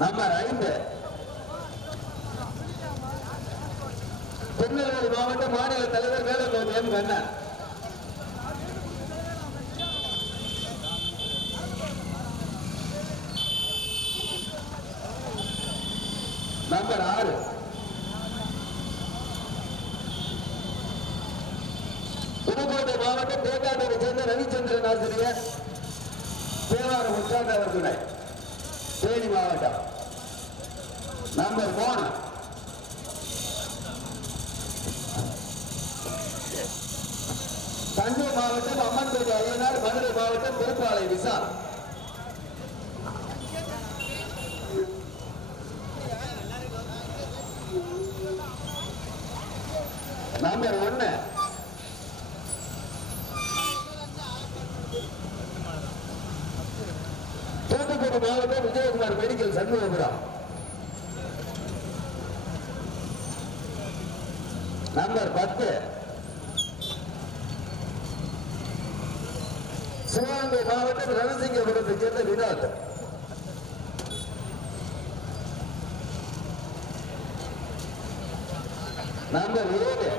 Number ஐந்து. திருநெல்வேலி மாவட்ட மாநில தலைவர் வேலங்கோவி எம். கண்ணன். நம்பர் ஆறு. புதுக்கோட்டை மாவட்டம் தேக்காட்டை சேர்ந்த ரவிச்சந்திரன் ஆசிரியர் தேவாரம் உற்சாக துணை தேனி மாவட்டம். நம்பர் மூணு தஞ்சை மாவட்டம் அம்மன்பேட்டை ஐயனார் மதுரை மாவட்டம் திருப்பாலை விசால். நம்பர் ஒன்னு தூத்துக்குடி மாவட்டம் விஜயகுமார் மெடிக்கல் சண்முகபுரம் நம்பர் பத்து. சிவகங்கை மாவட்டம் ரணசிங்கபுரத்தை சேர்ந்த வினோத். நம்பர் ஏழு.